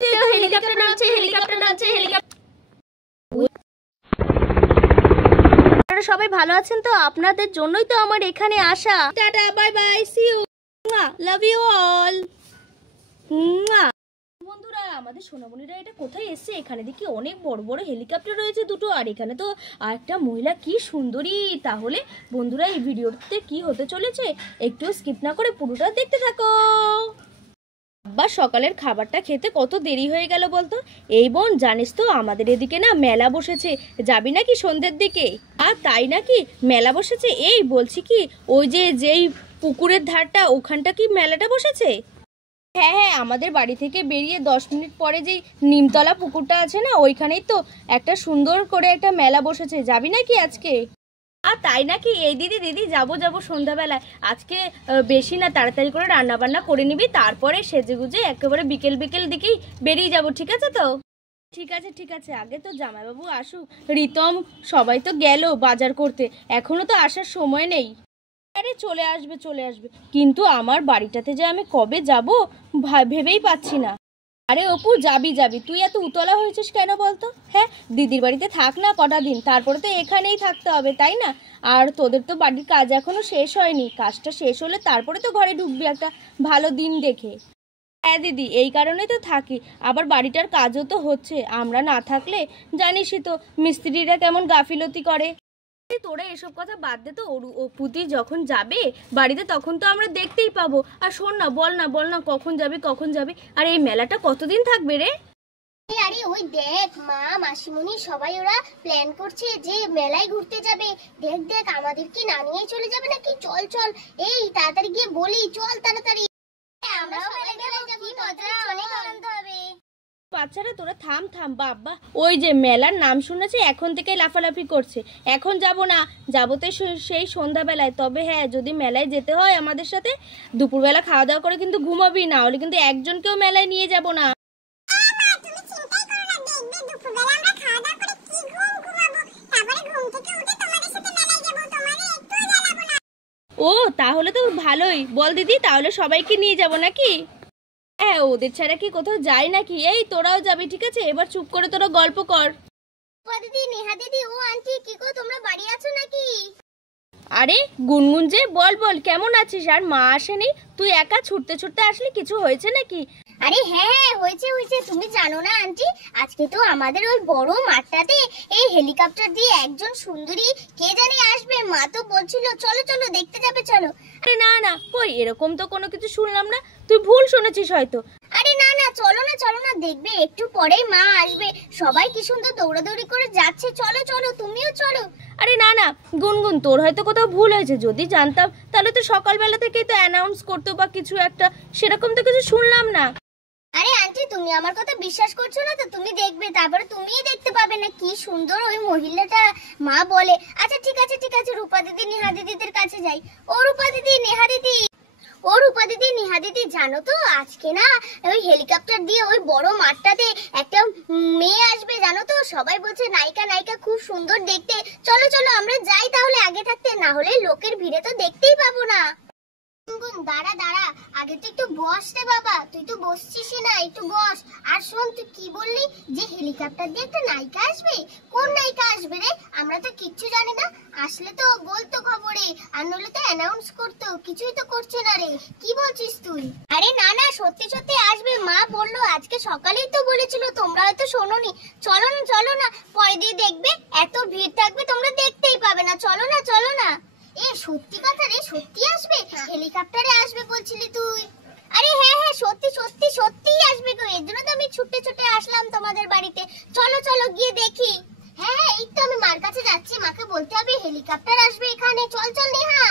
Helicopter নামছে, helicopter নামছে, helicopter. আপনারা সবাই ভালো আছেন তো? আপনাদের জন্যই তো আমার এখানে আসা। টাটা, bye bye, see you, love you all. বন্ধুরা, আমাদের সোনামণিরা এটা কোথায় এসছে? এখানে দেখি অনেক বড় বড় হেলিকপ্টার রয়েছে দুটো, আর এখানে তো আরেকটা মহিলা, কি সুন্দরী। তাহলে বন্ধুরা, এই ভিডিওতে কি হতে চলেছে একটু স্কিপ না করে পুরোটা দেখতে থাকো। বা সকালের খাবারটা খেতে কত দেরি হয়ে গেল বলতো? এই বোন, জানিস তো আমাদের এদিকে না মেলা বসেছে, যাবি নাকি সন্ধ্যের দিকে? আর তাই নাকি, মেলা বসেছে? এই বলছি কি, ওই যেই পুকুরের ধারটা, ওখানটা কি মেলাটা বসেছে? হ্যাঁ হ্যাঁ, আমাদের বাড়ি থেকে বেরিয়ে 10 মিনিট পরে যেই নিমতলা পুকুরটা আছে না, ওইখানেই তো একটা সুন্দর করে একটা মেলা বসেছে, যাবি নাকি আজকে? আর তাই নাকি? এই দিদি দিদি, যাবো যাবো সন্ধ্যাবেলায়। আজকে বেশি না, তাড়াতাড়ি করে রান্না বান্না করে নিবি, তারপরে সেজে গুজে একেবারে বিকেল বিকেল দিকেই বেরিয়ে যাব, ঠিক আছে তো? ঠিক আছে ঠিক আছে, আগে তো জামাইবাবু আসুক, রিতম সবাই তো গেল বাজার করতে, এখনো তো আসার সময় নেই। আরে চলে আসবে চলে আসবে, কিন্তু আমার বাড়িটাতে যে আমি কবে যাব ভেবেই পাচ্ছি না। আরে অপু, যাবি যাবি, তুই এত উতলা হয়েছিস কেন বলতো? হ্যাঁ, দিদির বাড়িতে থাক না কটা দিন, তারপরে তো এখানেই থাকতে হবে, তাই না? আর তোদের তো বাড়ির কাজ এখনো শেষ হয়নি, কাজটা শেষ হলে তারপরে তো ঘরে ঢুকবি একটা ভালো দিন দেখে। হ্যাঁ দিদি, এই কারণেই তো থাকি, আবার বাড়িটার কাজও তো হচ্ছে, আমরা না থাকলে জানিসই তো মিস্ত্রিরা কেমন গাফিলতি করে। তোরা এসব কথা বাদ দে তো, অপুতি যখন যাবে বাড়িতে তখন তো আমরা দেখতেই পাবো। আর শোন না, বল না কখন যাবি কখন যাবি? আর এই মেলাটা কতদিন থাকবে রে? আরে ওই দেখ, মা মাসিমণি সবাই ওরা প্ল্যান করছে যে মেলায় ঘুরতে যাবে। দেখ দেখ, আমাদের কি না নিয়ে চলে যাবে নাকি? চল চল, এই তাড়াতাড়ি গিয়ে বলি, চল তাড়াতাড়ি। আমরাও মেলায় যাব, কি মজা, অনেক আনন্দ হবে। বাচ্চারা তোরা থাম থাম, বাবা ওই যে মেলার নাম শুনেছি, এখন থেকে লাফালাফি করছে। এখন যাব না, যাবো তো সেই সন্ধ্যাবেলায়। তবে হ্যাঁ, যদি মেলায় যেতে হয় আমাদের সাথে, দুপুরবেলা খাওয়া দাওয়া করে কিন্তু ঘুমাবি, না হলে কিন্তু একজনকেও মেলায় নিয়ে যাব না। ও তাহলে তো ভালোই, বল দিদি, তাহলে সবাইকে নিয়ে যাব নাকি? হ্যাঁ, ওদের ছাড়া কি কোথাও যায় নাকি? এই তোরাও যাবি, ঠিক আছে? এবার চুপ করে তোরা গল্প কর। দিদি, নেহা দিদি, ও আন্টি, কি গো, তোমরা বাড়ি আছো নাকি? আরে গুনগুন যে, বল বল, কেমন আছিস? আর মা আসেনি, তুই একা ছুটতে ছুটতে আসলি, কিছু হয়েছে নাকি? আরে হ্যাঁ হ্যাঁ, হয়েছে হয়েছে, তুমি জানো না আন্টি, আজকে তো আমাদের ওই বড় মাঠটাতে এই হেলিকপ্টার দিয়ে একজন সুন্দরী কে জানি আসবে, মা তো বলছিল চলো চলো দেখতে যাবে, চলো। আরে না না, কই এরকম তো কোনো কিছু শুনলাম না, তুই ভুল শুনেছিস হয়তো। আরে না না, চলো না, দেখবে একটু পরেই মা আসবে, সবাই কি সুন্দর দৌড়াদৌড়ি করে যাচ্ছে, চলো চলো, তুমিও চলো। আরে না না গুনগুন, তোর হয়তো কোথাও ভুল হয়েছে, যদি জানতাম তাহলে তো সকালবেলা থেকেই তো অ্যানাউন্স করতো বা কিছু একটা, সেরকম তো কিছু শুনলাম না। আরে আন্টি, তুমি আমার কথা বিশ্বাস করছো না তো? তুমি দেখবে, তারপরে তুমিই দেখতে পাবে না কি সুন্দর ওই মহিলাটা। মা বলে, আচ্ছা ঠিক আছে ঠিক আছে, রূপা দিদি নেহা দিদিদের কাছে যাই। ও রূপা দিদি, নেহা দিদি, ও রূপা দিদি, নেহা দিদি, জানো তো আজকে না ওই হেলিকপ্টার দিয়ে ওই বড় মাঠটাতে একটা মেয়ে আসবে, জানো তো? সবাই বলছে নায়িকা নায়িকা, খুব সুন্দর দেখতে। চলো চলো, আমরা যাই তাহলে আগে থাকতে, না হলে লোকের ভিড়ে তো দেখতেই পাবো না। দাঁড়া দাঁড়া, আগে তুই একটু বস রে বাবা, তুই তো বসছিস না, একটু বস। আর শোন, তুই কি বললি যে হেলিকপ্টার দিয়ে একটা নায়িকা আসবে? কোন নায়িকা আসবে রে? আমরা তো কিচ্ছু জানি না, আসলে তো বলতো খবরে, আর নইলে তো অ্যানাউন্স করতো, কিছুই তো করছে না রে। কি বলছিস তুই? আরে না না, সত্যি সত্যি আসবে, মা বললো আজকে সকালেই তো বলেছিল, তোমরা হয়তো শোনোনি। চলো না, পরে দিয়ে দেখবে এত ভিড় থাকবে, তোমরা দেখতেই পাবে না, চলো না চলো না। এ সত্যি কথা রে, সত্যি আসবে? হেলিকপ্টারে আসবে বলছিলি তুই? আরে হ্যাঁ হ্যাঁ, সত্যি সত্যি সত্যিই আসবে গো, এর জন্য তো আমি ছুটে ছুটে আসলাম তোমাদের বাড়িতে। চলো চলো গিয়ে দেখি। হ্যাঁ হ্যাঁ, এই তো আমি মার কাছে যাচ্ছি, মাকে বলতে হবে হেলিকপ্টার আসবে এখানে, চল চল নেহা।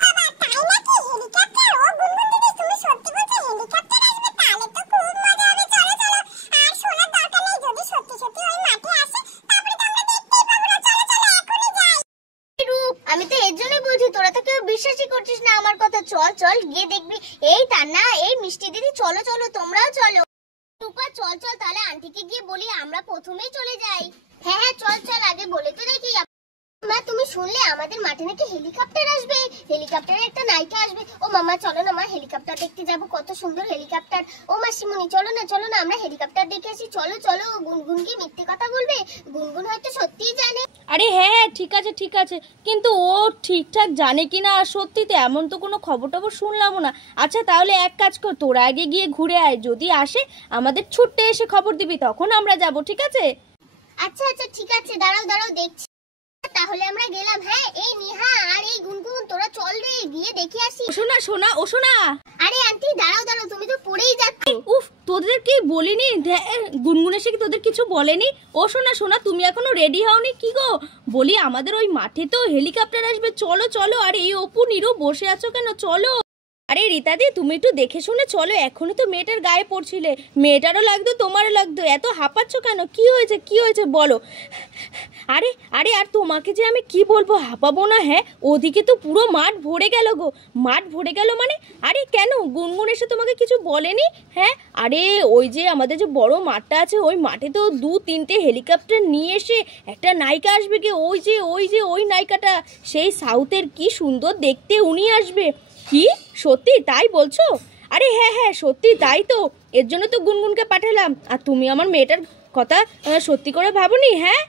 বাবা, তাই নাকি? হেলিকপ্টার? ও গুনগুন দিদি, তুমি সত্যি বলছো হেলিকপ্টার আসবে? তাহলে তো খুব মজা হবে, চলো চলো। আর শোনার দরকার নেই, যদি সত্যি সত্যি ওই মাঠে আসে তারপরে তো আমরা দেখতেই পাবো না, চলো চলো এখনই যাই। আমি তো এর জন্যই বলছি, তোরা তো কেউ বিশ্বাসই করছিস না আমার কথা। চল চল গিয়ে দেখবি। এই তান্না, এই মিষ্টি দিদি, চলো চলো, তোমরাও চলো। রূপা চল চল, তাহলে আন্টিকে গিয়ে বলি আমরা প্রথমেই চলে যাই। হ্যাঁ হ্যাঁ, চল চল, আগে বলে তো দেখি। মা তুমি শুনলে আমাদের মাঠে নাকি হেলিকপ্টার আসবে, হেলিকপ্টারে একটা নায়িকা আসবে। ও মামা চলো না মা, হেলিকপ্টার দেখতে যাব, কত সুন্দর হেলিকপ্টার। ও মাসিমণি চলো না আমরা হেলিকপ্টার দেখে আসি। চলো চলো, গুনগুন কি মিথ্যে কথা বলবে? গুনগুন হয়তো সত্যিই জানে। আরে হ্যাঁ হ্যাঁ ঠিক আছে, কিন্তু ও ঠিকঠাক জানে কিনা সত্যিতে এমন তো কোনো খবর টবর শুনলামও না। আচ্ছা তাহলে এক কাজ কর, তোরা আগে গিয়ে ঘুরে আয়, যদি আসে আমাদের ছুটতে এসে খবর দিবি, তখন আমরা যাব, ঠিক আছে? আচ্ছা আচ্ছা ঠিক আছে, দাঁড়াও দেখছি। তাহলে আমরা গেলাম। হ্যাঁ এই নিহা আর এই গুনগুন তোরা চল রে, গিয়ে দেখে আসি। ও শোনা। আরে আন্টি দাঁড়াও তুমি তো পড়েই যাচ্ছ। উফ, তোদের কি বলিনি? গুনগুন এসে কি তোদের কিছু বলেনি? ও শোনা, তুমি এখনো রেডি হওনি কি গো? বলি আমাদের ওই মাঠে তো হেলিকপ্টার আসবে, চলো। আর এই অপু নিরু বসে আছো কেন? চলো। আরে রীতাদি তুমি একটু দেখে শুনে চলো, এখনই তো মেয়েটার গায়ে পড়ছিলে, মেয়েটারও লাগতো তোমারও লাগতো, এত হাঁপাচ্ছ কেন? কি হয়েছে বলো। আরে আর তোমাকে যে আমি কি বলবো, হাঁপাবো না? হ্যাঁ ওদিকে তো পুরো মাঠ ভরে গেল গো। মাঠ ভরে গেল মানে? আরে কেন, গুনগুন এসে তোমাকে কিছু বলেনি? হ্যাঁ আরে ওই যে আমাদের যে বড় মাঠটা আছে, ওই মাঠে তো 2-3টে হেলিকপ্টার নিয়ে এসে একটা নায়িকা আসবে কি, ওই নায়িকাটা, সেই সাউথের, কি সুন্দর দেখতে, উনি আসবে। কি সত্যি তাই বলছো? আরে হ্যাঁ সত্যি তাই তো, এর জন্য তো গুনগুনকে পাঠালাম। আর তুমি আমার মেয়েটার কথা সত্যি করে ভাবোনি? হ্যাঁ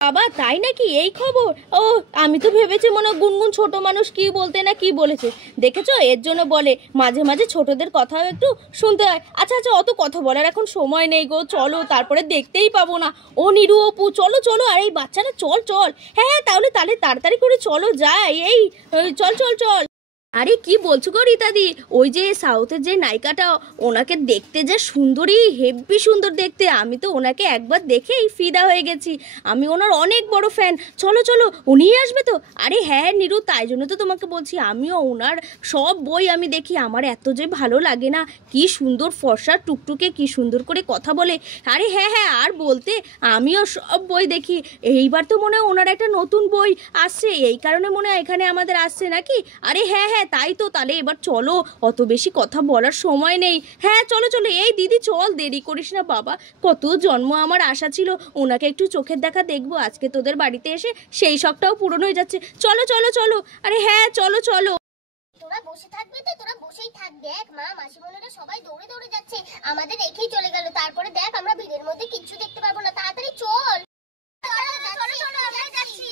বাবা তাই নাকি, এই খবর? ও আমি তো ভেবেছি মনে গুনগুন ছোট মানুষ, কি বলতে না কি বলেছে, দেখেছো? এর জন্য বলে মাঝে মাঝে ছোটদের কথাও একটু শুনতে হয়। আচ্ছা অত কথা বলার এখন সময় নেই গো, চলো, তারপরে দেখতেই পাবো না। ও নিরু অপু চলো, আর এই বাচ্চারা চল। হ্যাঁ তাহলে তাড়াতাড়ি করে চলো যাই, এই চল। আরে কি বলছো গো রীতাদি, ওই যে সাউথের যে নায়িকাটা, ওনাকে দেখতে যে সুন্দরী, হেব্বি সুন্দর দেখতে, আমি তো ওনাকে একবার দেখেই ফিদা হয়ে গেছি, আমি ওনার অনেক বড় ফ্যান। চলো উনিই আসবে তো? আরে হ্যাঁ নিরু, তাই জন্য তো তোমাকে বলছি, আমিও ওনার সব বই আমি দেখি, আমার এত যে ভালো লাগে না, কি সুন্দর ফর্সা টুকটুকে, কি সুন্দর করে কথা বলে। আরে হ্যাঁ আর বলতে আমিও সব বই দেখি, এইবার তো মনে হয় ওনার একটা নতুন বই আসছে, এই কারণে মনে হয় এখানে আমাদের আসছে নাকি? আরে হ্যাঁ তাই তো, তাহলে এবার চলো, অত বেশি কথা বলার সময় নেই। হ্যাঁ চলো, এই দিদি চল, দেরি করিস না বাবা, কত জন্ম আমার আশা ছিল ওনাকে একটু চোখের দেখা দেখবো, আজকে তোদের বাড়িতে এসে সেই শখটাও পূরণ হয়ে যাচ্ছে। চলো। আরে হ্যাঁ চলো। তোরা বসে থাকবি তো, তোরা বসেই থাক। দেখ মা মাসিমণিরা সবাই দৌড়ে যাচ্ছে, আমাদের রেখেই চলে গেল। তারপরে দেখ আমরা ভিড়ের মধ্যে কিচ্ছু দেখতে পারবো না। তাড়াতাড়ি চল। চলো আমরা যাচ্ছি।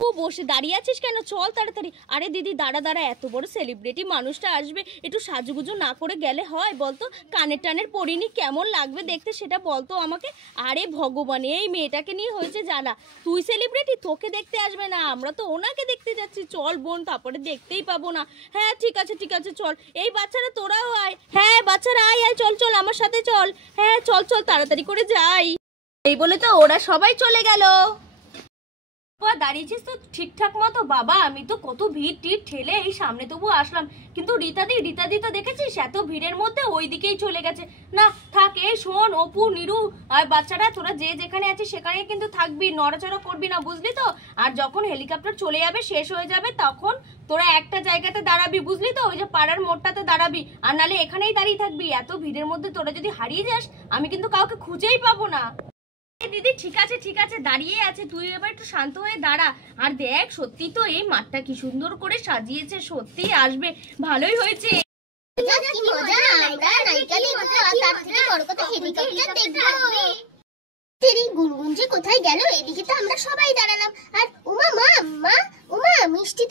ও বসে দাঁড়িয়ে আছিস কেন? চল তাড়াতাড়ি। আরে দিদি দাঁড়া, এত বড় সেলিব্রিটি মানুষটা আসবে, একটু সাজুগুজু না করে গেলে হয় বলতো? কানের টানের পরিনি, কেমন লাগবে দেখতে সেটা বলতো আমাকে? আরে ভগবান, এই মেয়েটাকে নিয়ে হয়েছে জ্বালা, তুই সেলিব্রিটি, তোকে দেখতে আসবে না, আমরা তো ওনাকে দেখতে যাচ্ছি। চল বোন, তারপরে দেখতেই পাবো না। হ্যাঁ ঠিক আছে চল। এই বাচ্চারা তোরাও আয়, হ্যাঁ বাচ্চারা আয় চল আমার সাথে চল। হ্যাঁ চল তাড়াতাড়ি করে যাই। এই বলে তো ওরা সবাই চলে গেল। দাঁড়িয়েছিস তো ঠিকঠাক মতো? বাবা আমি তো কত ভিড় টিড় ঠেলে এই সামনে তবু আসলাম, কিন্তু রীতাদি তো দেখেছিস এত ভিড়ের মধ্যে ওই দিকেই চলে গেছে। না থাক, এই শোন অপু নিরু আর বাচ্চারা, তোরা যে যেখানে আছিস সেখানে কিন্তু থাকবি, নড়াচড়া করবি না, বুঝলি তো? আর যখন হেলিকপ্টার চলে যাবে, শেষ হয়ে যাবে, তখন তোরা একটা জায়গাতে দাঁড়াবি, বুঝলি তো? ওই যে পাড়ার মোড়টাতে দাঁড়াবি, আর নালে এখানেই দাঁড়িয়ে থাকবি। এত ভিড়ের মধ্যে তোরা যদি হারিয়ে যাস, আমি কিন্তু কাউকে খুঁজেই পাবো না। দিদি ঠিক আছে দাঁড়িয়ে আছে, তুই এবার একটু শান্ত হয়ে দাঁড়া। আর দেখ সত্যি তো এই মাঠটা কি সুন্দর করে সাজিয়েছে, সত্যি আসবে, ভালোই হয়েছে। গুনগুন যে কোথায় গেল? এদিকে তো আমরা সবাই দাঁড়ালাম, আর মা মিষ্টি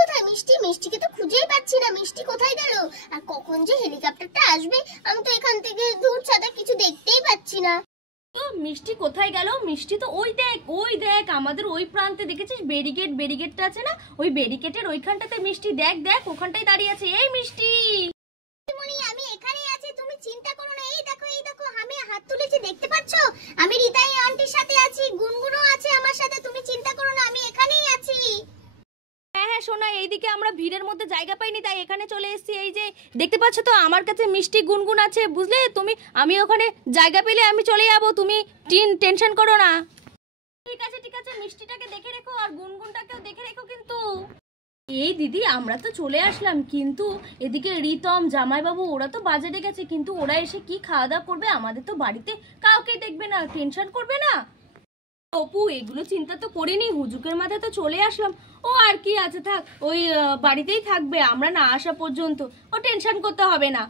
কোথায়? মিষ্টিকে তো খুঁজেই পাচ্ছি না, মিষ্টি কোথায় গেল? আর কখন যে হেলিকপ্টারটা আসবে, আমি তো এখান থেকে দূর ছাড়া কিছু দেখতেই পাচ্ছি না। মিষ্টি কোথায় গেল? মিষ্টি তো ওই দেখ আমাদের ওই প্রান্তে, দেখেছিস ব্যারিকেডটা আছে না, ওই ব্যারিকেডের ওইখানটাতে মিষ্টি, দেখ ওখানটাই দাঁড়িয়ে আছে। এই মিষ্টি, আমি এখানেই আছি, তুমি চিন্তা করো না। এই দেখো আমি হাত তুলেছি, দেখতে পাচ্ছো? আমি রিতাই আন্টির সাথে আছি, গুনগুনও আছে আমার সাথে, তুমি চিন্তা করো না, আমি এখানেই আছি। হ্যাঁ শোনা, এইদিকে আমরা ভিড়ের মধ্যে জায়গা পাইনি, তাই এখানে চলে এসেছি। এই যে দেখতে পাচ্ছ তো আমার কাছে মিষ্টি গুনগুন আছে, বুঝলে তুমি? আমি ওখানে জায়গা পেলে আমি চলে যাবো, তুমি টেনশন করো না। ঠিক আছে মিষ্টিটাকে দেখে রেখো, আর গুনগুনটাকেও দেখে রেখো কিন্তু। এই দিদি আমরা তো চলে আসলাম, কিন্তু এদিকে রিতম জামাইবাবু ওরা তো বাজারে গেছে, কিন্তু ওরা এসে কি খাওয়া দাওয়া করবে? আমাদের তো বাড়িতে কাউকে দেখবে না, টেনশন করবে না? অপু এগুলো চিন্তা তো করিনি, হুজুকের মাথায় তো চলে আসলাম। ও আর কি আছে, থাক, ওই বাড়িতেই থাকবে আমরা না আসা পর্যন্ত, ও টেনশন করতে হবে না।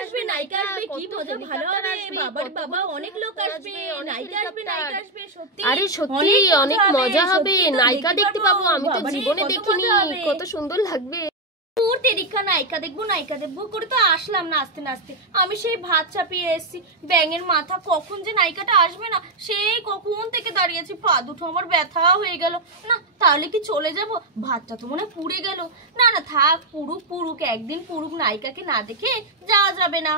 আসবে নায়িকা আসবে, কি মজা, ভালো হবে, বাবার বাবা অনেক লোক আসবে, নায়িকা আসবে, নায়িকা আসবে, সত্যি আরে সত্যি অনেক মজা হবে, নায়িকা দেখতে পাবো, আমি তো জীবনে দেখিনি, কত সুন্দর লাগবে। তেরিকা নায়িকা দেখবো নায়িকা দেখবো করে তো আসলাম না আস্তে নাস্তে। আমি সেই ভাত চাপিয়ে এসেছি, ব্যাঙের মাথা, কখন যে নায়িকাটা আসবে না সেই কখন থেকে দাঁড়িয়েছি, পা দুটো আমার ব্যথা হয়ে গেল। না তাহলে কি চলে যাব, ভাতটা তো মনে পুড়ে গেল। না না থাক, পুরুক পুরুক, একদিন পুরুক, নায়িকাকে না দেখে যাওয়া যাবে না।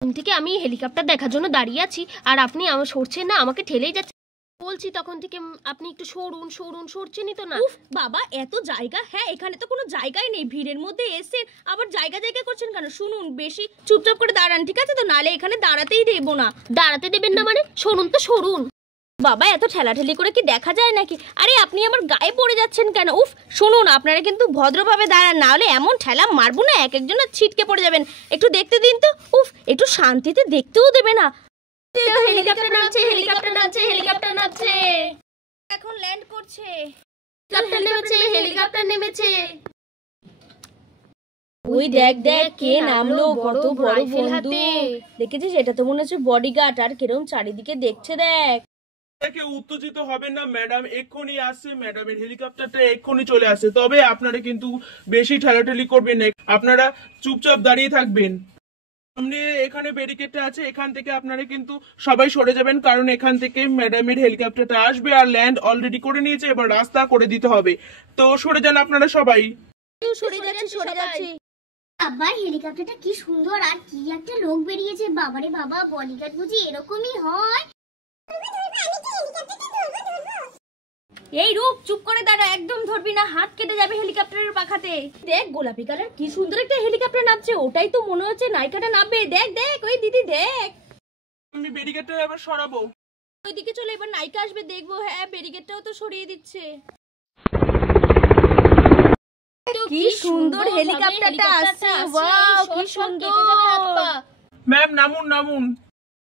ঘুম থেকে আমি হেলিকপ্টার দেখার জন্য দাঁড়িয়ে আছি আর আপনি আমার সরছেন না, আমাকে ঠেলেই যাচ্ছে। বলছি তখন থেকে আপনি একটু সরুন সরুন, সরছেনই তো না। উফ বাবা এত জায়গা, হ্যাঁ এখানে তো কোনো জায়গাই নেই, ভিড়ের মধ্যে এসে আবার জায়গা জায়গা করছেন কেন? শুনুন, বেশি চুপচাপ করে দাঁড়ান, ঠিক আছে তো, নালে এখানে দাঁড়াতেই দেবো না। দাঁড়াতে দেবেন না মানে? সরুন তো সরুন। বাবা এত ঠেলাঠেলি করে কি দেখা যায় নাকি? আরে আপনি আমার গায়ে পড়ে যাচ্ছেন কেন? উফ শুনুন, আপনারা কিন্তু ভদ্রভাবে দাঁড়ান, না হলে এমন ঠেলা মারবো না এক একজনের ছিটকে পড়ে যাবেন। একটু দেখতে দিন তো, উফ একটু শান্তিতে দেখতেও দেবে না। হেলিকপ্টার নামছে, হেলিকপ্টার নামছে, হেলিকপ্টার নামছে, এখন ল্যান্ড করছে, হেলিকপ্টার নেমেছে, হেলিকপ্টার নেমেছে। ওই দেখ দেখ কে নামলো, কত বড় রাইফেল বন্দুক হাতে। দেখেছিস? এটা তো মনে হচ্ছে বডিগার্ড, আর কিরকম চারিদিকে দেখছে দেখ। দেখে উত্তেজিত হবেন না, ম্যাডাম এক্ষুনি আসছে, ম্যাডামের হেলিকপ্টারটা এক্ষুনি চলে আসছে। তবে আপনারা কিন্তু বেশি ঠেলাঠেলি করবেন না, আপনারা চুপচাপ দাঁড়িয়ে থাকবেন। সামনে এখানে ব্যারিকেডটা আছে, এখান থেকে আপনারা কিন্তু সবাই সরে যাবেন, কারণ এখান থেকে ম্যাডামের হেলিকপ্টারটা আসবে আর ল্যান্ড অলরেডি করে নিয়েছে, এবার রাস্তা করে দিতে হবে। তো সরে যান আপনারা সবাই। সরে যাচ্ছি সরে যাচ্ছি। আবার হেলিকপ্টারটা কি সুন্দর, আর কি একটা লোক বেরিয়েছে, বাবারে বাবা, বডিগার্ড বুঝি এরকমই হয়। এই রূপ চুপ করে দাঁড়া, একদম ধরবি না, হাত কেটে যাবে হেলিকপ্টারের পাখাতে। দেখ গোলাপি কালার কি সুন্দর একটা হেলিকপ্টার নামছে, ওটাই তো মনে হচ্ছে নায়িকাটা নামবে। দেখ দেখ ওই দিদি দেখ, আমি ব্যারিকেডটা এবার সরাবো। ওইদিকে চলে, এবার নায়িকা আসবে দেখবো। হ্যাঁ ব্যারিকেডটাও তো সরিয়ে দিচ্ছে। কি সুন্দর হেলিকপ্টারটা আসছে, ওয়াও কি সুন্দর। ম্যাম নামুন নামুন।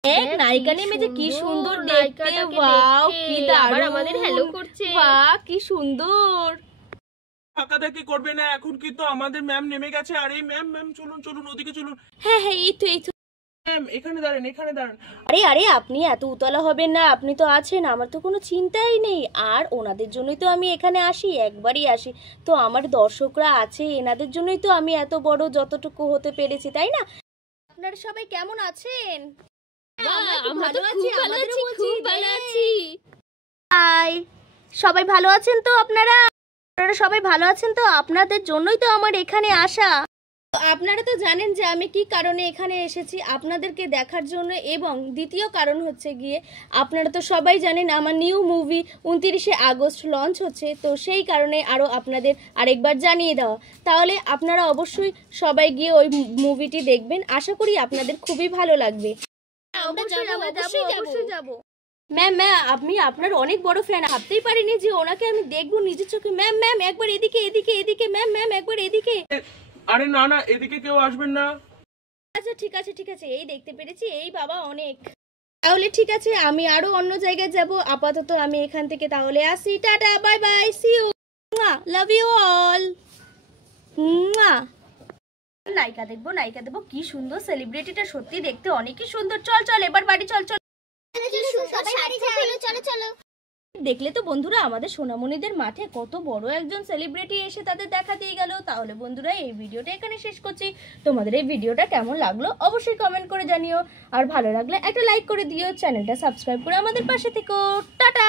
এক নায়িকা নেমেছে, কি সুন্দর দেখতে, ওয়াও কি দারুণ, আমাদের হ্যালো করছে। বাহ কি সুন্দর। ফাঁকাদাকি করবে না, এখন কিন্তু আমাদের ম্যাম নেমে গেছে। আর এই ম্যাম ম্যাম চলুন চলুন ওদিকে চলুন। হ্যাঁ হ্যাঁ এই তো এই তো। ম্যাম এখানে দাঁড়ান, এখানে দাঁড়ান। আরে আরে আপনি এত উতলা হবেন না, আপনি তো আছেন, আমার তো কোনো চিন্তাই নেই। আর ওনাদের জন্যই তো আমি এখানে আসি, একবারই আসি। তো আমার দর্শকরা আছে, এনাদের জন্যই তো আমি এত বড় যতটুকু হতে পেরেছি, তাই না? আপনারা সবাই কেমন আছেন? হাই, সবাই ভালো আছেন তো? আপনারা সবাই ভালো আছেন তো? আপনাদের জন্যই তো আমার এখানে আসা। আপনারা তো জানেন যে আমি কি কারণে এখানে এসেছি, আপনাদেরকে দেখার জন্য। এবং দ্বিতীয় কারণ হচ্ছে গিয়ে, আপনারা তো সবাই জানেন আমার নিউ মুভি 29শে আগস্ট লঞ্চ হচ্ছে, তো সেই কারণে আরও আপনাদের আরেকবার জানিয়ে দেওয়া। তাহলে আপনারা অবশ্যই সবাই গিয়ে ওই মুভিটি দেখবেন, আশা করি আপনাদের খুবই ভালো লাগবে। ম্যাম ম্যাম আমি আপনার অনেক বড় ফ্যান, ভাবতেই পারিনি যে ওনাকে আমি দেখবো নিজের চোখে। ম্যাম ম্যাম একবার এদিকে এদিকে এদিকে, ম্যাম ম্যাম একবার এদিকে। আরে না না, এদিকে কেউ আসবেন না। আচ্ছা ঠিক আছে ঠিক আছে, এই দেখতে পেরেছি, এই বাবা অনেক। তাহলে ঠিক আছে, আমি আরো অন্য জায়গায় যাব, আপাতত আমি এখান থেকে তাহলে আসি। টাটা bye bye, see you, love you all. নায়িকা দেখবো নায়িকা দেখবো, কি সুন্দর সেলিব্রিটিটা, সত্যি দেখতে অনেকই সুন্দর। চল চল এবার বাড়ি চল চল। চলো চলো। দেখলে তো বন্ধুরা, আমাদের সোনামণিদের মাঠে কত বড় একজন সেলিব্রিটি এসে তাদের দেখা দিয়ে গেল। তাহলে বন্ধুরা এই ভিডিওটা এখানে শেষ করছি। তোমাদের এই ভিডিওটা কেমন লাগলো অবশ্যই কমেন্ট করে জানিও, আর ভালো লাগলে একটা লাইক করে দিও, চ্যানেলটা সাবস্ক্রাইব করে আমাদের পাশে থেকো। টাটা।